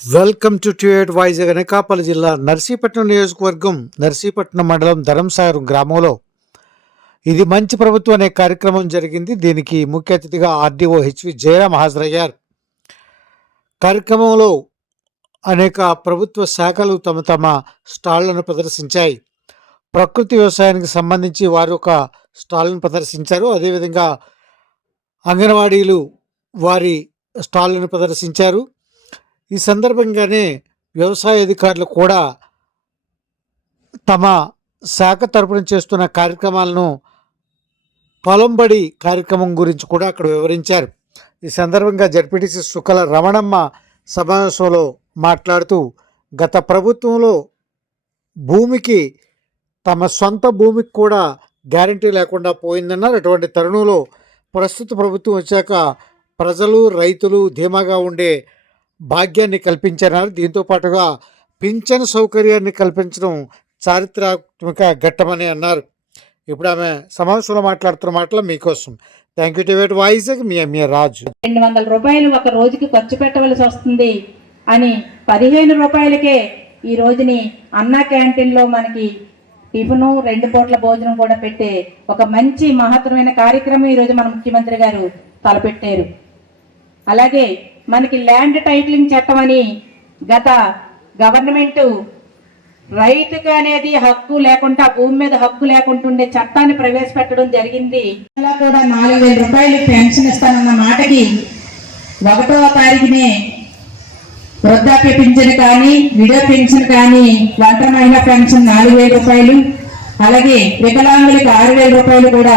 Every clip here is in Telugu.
వెల్కమ్ టు ట్యూట్ వాయిస్ అనకాపల్లి జిల్లా నర్సీపట్నం నియోజకవర్గం నర్సీపట్నం మండలం ధరంసాగరం గ్రామంలో. ఇది మంచి ప్రభుత్వం అనే కార్యక్రమం జరిగింది. దీనికి ముఖ్య అతిథిగా ఆర్డీఓ హెచ్వి జయరాం హాజరయ్యారు. కార్యక్రమంలో అనేక ప్రభుత్వ శాఖలు తమ తమ స్టాళ్ళను ప్రదర్శించాయి. ప్రకృతి వ్యవసాయానికి సంబంధించి వారు ఒక స్టాల్ను ప్రదర్శించారు. అదేవిధంగా అంగన్వాడీలు వారి స్టాళ్ళను ప్రదర్శించారు. ఈ సందర్భంగానే వ్యవసాయ అధికారులు కూడా తమ శాఖ తరపున చేస్తున్న కార్యక్రమాలను పొలంబడి కార్యక్రమం గురించి కూడా అక్కడ వివరించారు. ఈ సందర్భంగా జడ్పీటీసీ సుకల రమణమ్మ సమావేశంలో మాట్లాడుతూ గత ప్రభుత్వంలో భూమికి తమ సొంత భూమికి కూడా గ్యారంటీ లేకుండా పోయిందన్నారు. అటువంటి తరుణంలో ప్రస్తుత ప్రభుత్వం వచ్చాక ప్రజలు రైతులు ధీమాగా ఉండే భాగ్యాన్ని కల్పించారన్నారు. దీంతో పాటుగా పింఛన్ సౌకర్యాన్ని కల్పించడం చారిత్రాత్మక ఘట్టమని అన్నారు. ఇప్పుడు ఆమె సమావేశంలో మాట్లాడుతున్న మాటలు మీకోసం. థ్యాంక్ యూ టు వాయిస్ మీ మీ రాజు. రెండు వందల రూపాయలు ఒక రోజుకి ఖర్చు పెట్టవలసి వస్తుంది అని పదిహేను రూపాయలకే ఈ రోజుని అన్నా క్యాంటీన్లో మనకి టిఫిను రెండు పూట్ల భోజనం కూడా పెట్టే ఒక మంచి మహత్తరమైన కార్యక్రమం ఈరోజు మన ముఖ్యమంత్రి గారు తలపెట్టారు. అలాగే మనకి ల్యాండ్ టైటిలింగ్ చట్టం అని గత గవర్నమెంట్ రైతుకు అనేది హక్కు లేకుండా భూమి మీద హక్కు లేకుండా ఉండే చట్టాన్ని ప్రవేశపెట్టడం జరిగింది. కూడా నాలుగు వేల రూపాయలు పెన్షన్ ఇస్తానన్న మాటకి ఒకటవ తారీఖునే వృద్ధాప్య పింఛన్ కానీ విడో పెన్షన్ కానీ వంటమైన పెన్షన్ నాలుగు వేల రూపాయలు అలాగే వికలాంగులకు ఆరు వేల రూపాయలు కూడా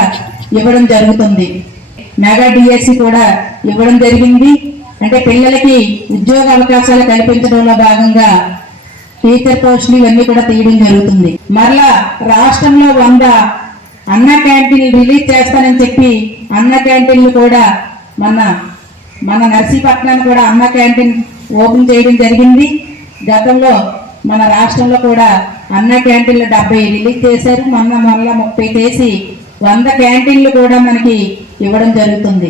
ఇవ్వడం జరుగుతుంది. మెగా డిఎస్సి కూడా ఇవ్వడం జరిగింది. అంటే పిల్లలకి ఉద్యోగ అవకాశాలు కల్పించడంలో భాగంగా టీచర్ పోస్టులు ఇవన్నీ కూడా తీయడం జరుగుతుంది. మరలా రాష్ట్రంలో వంద అన్న క్యాంటీన్లు రిలీజ్ చేస్తానని చెప్పి అన్న క్యాంటీన్లు కూడా మన మన నర్సీపట్నాన్ని కూడా అన్న క్యాంటీన్ ఓపెన్ చేయడం జరిగింది. గతంలో మన రాష్ట్రంలో కూడా అన్న క్యాంటీన్లు డెబ్బై రిలీజ్ చేశారు. మొన్న మరలా ముప్పై చేసి వంద క్యాంటీన్లు కూడా మనకి ఇవ్వడం జరుగుతుంది.